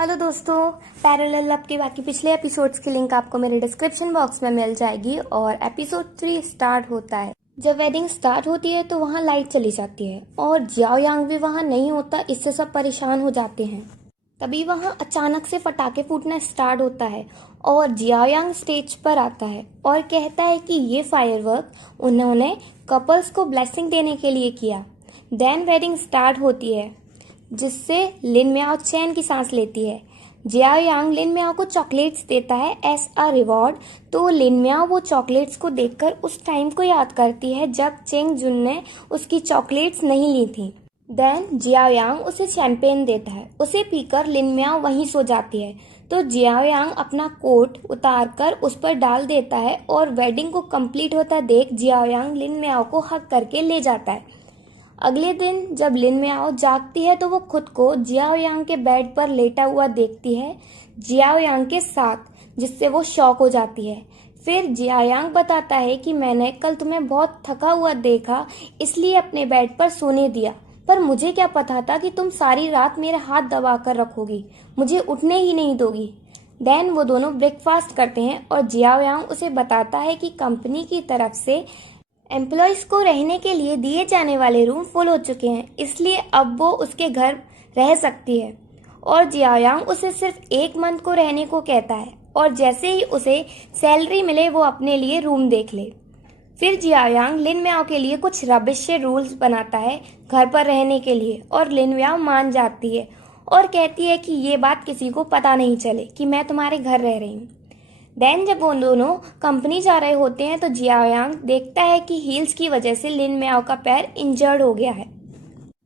Hello दोस्तों, parallel love के बाकी पिछले एपिसोड्स की लिंक आपको मेरे डिस्क्रिप्शन बॉक्स में मिल जाएगी और एपिसोड 3 स्टार्ट होता है। जब वेडिंग स्टार्ट होती है तो वहाँ लाइट चली जाती है और जियाओ यांग भी वहाँ नहीं होता। इससे सब परेशान हो जाते हैं। तभी वहाँ अचानक से पटाखे फूटना स्टार्ट होता है और जियाओ यांग स्टेज पर आता है और कहता है कि ये फायरवर्क उन्होंने कपल्स को ब्लेसिंग देने के लिए किया। देन वेडिंग स्टार्ट होती है जिससे लिन मियाओ चैन की सांस लेती है। जियाओ यांग लिन मियाओ को चॉकलेट्स देता है एज अ रिवॉर्ड। तो लिन मियाओ वो चॉकलेट्स को देखकर उस टाइम को याद करती है जब चेंग जुन ने उसकी चॉकलेट्स नहीं ली थी। देन जियाओ यांग उसे शैंपेन देता है। उसे पीकर लिन मियाओ वहीं सो जाती है। तो जियाओ यांग अपना कोट उतारकर उस पर डाल देता है और वेडिंग को कंप्लीट होता देख जियाओ यांग लिन मियाओ को हग करके ले जाता है। अगले दिन जब लिन मियाओ जागती है तो वो खुद को जियाओ यांग के बेड पर लेटा हुआ देखती है जियाओ यांग के साथ, जिससे वो शॉक हो जाती है। फिर जियाओ यांग बताता है कि मैंने कल तुम्हें बहुत थका हुआ देखा, इसलिए अपने बेड पर सोने दिया, पर मुझे क्या पता था कि तुम सारी रात मेरा हाथ दबा कर रखोगी, मुझे उठने ही नहीं दोगी। देन वो दोनों ब्रेकफास्ट करते हैं और जियाओ यांग उसे बताता है कि कंपनी की तरफ से एम्प्लॉयज को रहने के लिए दिए जाने वाले रूम फुल हो चुके हैं, इसलिए अब वो उसके घर रह सकती है। और जियाओ यांग उसे सिर्फ 1 मंथ को रहने को कहता है और जैसे ही उसे सैलरी मिले वो अपने लिए रूम देख ले। फिर जियाओ यांग लिन मियाओ के लिए कुछ रबिश रूल्स बनाता है घर पर रहने के लिए और लिन मियाओ मान जाती है और कहती है कि ये बात किसी को पता नहीं चले कि मैं तुम्हारे घर रह रही हूँ। देन जब वो दोनों कंपनी जा रहे होते हैं तो जियाओ यांग देखता है कि हील्स की वजह से लिन मियाओ का पैर इंजर्ड हो गया है।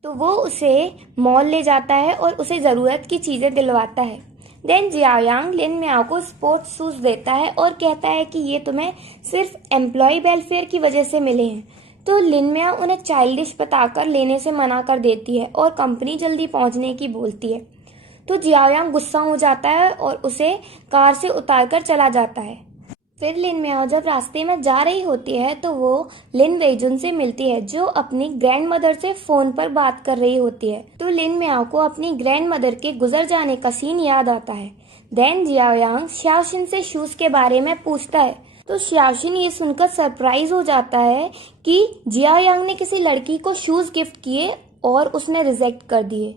तो वो उसे मॉल ले जाता है और उसे ज़रूरत की चीज़ें दिलवाता है। देन जियाओ यांग लिन मियाओ को स्पोर्ट्स शूज़ देता है और कहता है कि ये तुम्हें सिर्फ एम्प्लॉय वेलफेयर की वजह से मिले हैं। तो लिन मियाओ उन्हें चाइल्डिश बताकर लेने से मना कर देती है और कंपनी जल्दी पहुंचने की बोलती है। तो जियाओ यांग गुस्सा हो जाता है और उसे कार से उतारकर चला जाता है। फिर लिन मियाओ जब रास्ते में जा रही होती है तो वो लिन वेजुन से मिलती है जो अपनी ग्रैंड मदर से फोन पर बात कर रही होती है। तो लिन मियाओ को अपनी ग्रैंड मदर के गुजर जाने का सीन याद आता है। देन जियाओ यांग xiaoxin से शूज के बारे में पूछता है। तो xiaoxin ये सुनकर सरप्राइज हो जाता है कि जियाओ यांग ने किसी लड़की को शूज गिफ्ट किए और उसने रिजेक्ट कर दिए।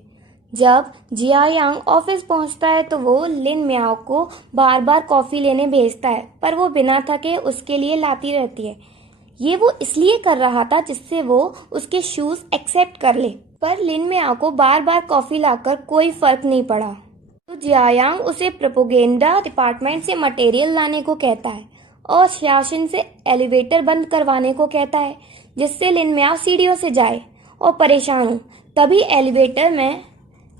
जब जियाओ यांग ऑफिस पहुंचता है तो वो लिन मियाओ को बार बार कॉफी लेने भेजता है, पर वो बिना थके उसके लिए लाती रहती है। ये वो इसलिए कर रहा था जिससे वो उसके शूज एक्सेप्ट कर ले, पर लिन मियाओ को बार बार कॉफी लाकर कोई फर्क नहीं पड़ा। तो जियाओ यांग उसे प्रोपोगेंडा डिपार्टमेंट से मटेरियल लाने को कहता है और xiaoxin से एलिवेटर बंद करवाने को कहता है जिससे लिन मियाओ सीढ़ियों से जाए और परेशान हो। तभी एलिवेटर में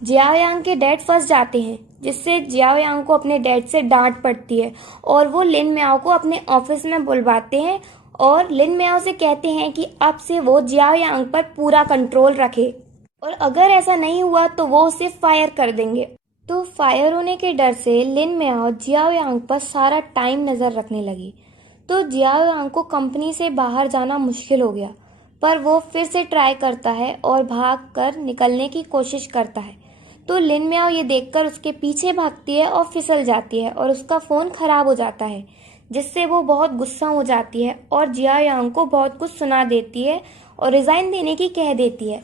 जियाओ यांग के डैड फंस जाते हैं, जिससे जियाओ यांग को अपने डैड से डांट पड़ती है और वो लिन मियाओ को अपने ऑफिस में बुलवाते हैं और लिन मियाओ से कहते हैं कि अब से वो जियाओ यांग पर पूरा कंट्रोल रखे और अगर ऐसा नहीं हुआ तो वो उसे फायर कर देंगे। तो फायर होने के डर से लिन मियाओ जियाओ यांग पर सारा टाइम नजर रखने लगी। तो जियाओ यांग को कंपनी से बाहर जाना मुश्किल हो गया, पर वो फिर से ट्राई करता है और भाग कर निकलने की कोशिश करता है। तो लिन मियाओ ये देखकर उसके पीछे भागती है और फिसल जाती है और उसका फ़ोन खराब हो जाता है, जिससे वो बहुत गुस्सा हो जाती है और जियाओ यांग को बहुत कुछ सुना देती है और रिज़ाइन देने की कह देती है।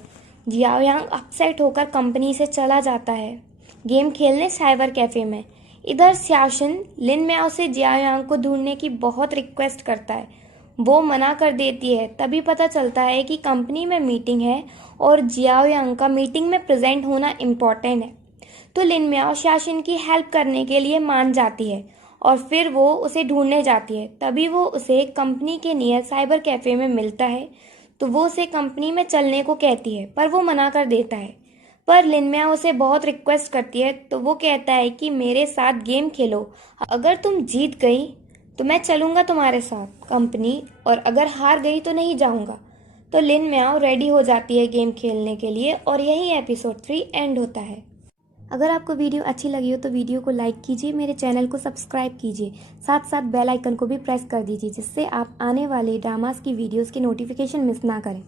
जियाओ यांग अपसेट होकर कंपनी से चला जाता है गेम खेलने साइबर कैफ़े में। इधर xiaoxin लिन मियाओ से जियाओ यांग को ढूंढने की बहुत रिक्वेस्ट करता है, वो मना कर देती है। तभी पता चलता है कि कंपनी में मीटिंग है और जियाओ यांग का मीटिंग में प्रेजेंट होना इम्पोर्टेंट है। तो लिन मियाओ xiaoxin की हेल्प करने के लिए मान जाती है और फिर वो उसे ढूंढने जाती है। तभी वो उसे कंपनी के नियर साइबर कैफे में मिलता है। तो वो उसे कंपनी में चलने को कहती है, पर वो मना कर देता है। पर लिन मियाओ उसे बहुत रिक्वेस्ट करती है, तो वो कहता है कि मेरे साथ गेम खेलो, अगर तुम जीत गई तो मैं चलूंगा तुम्हारे साथ कंपनी, और अगर हार गई तो नहीं जाऊंगा। तो लिन मियाओ रेडी हो जाती है गेम खेलने के लिए और यही एपिसोड 3 एंड होता है। अगर आपको वीडियो अच्छी लगी हो तो वीडियो को लाइक कीजिए, मेरे चैनल को सब्सक्राइब कीजिए, साथ साथ बेल आइकन को भी प्रेस कर दीजिए जिससे आप आने वाले ड्रामास की वीडियोस की नोटिफिकेशन मिस ना करें।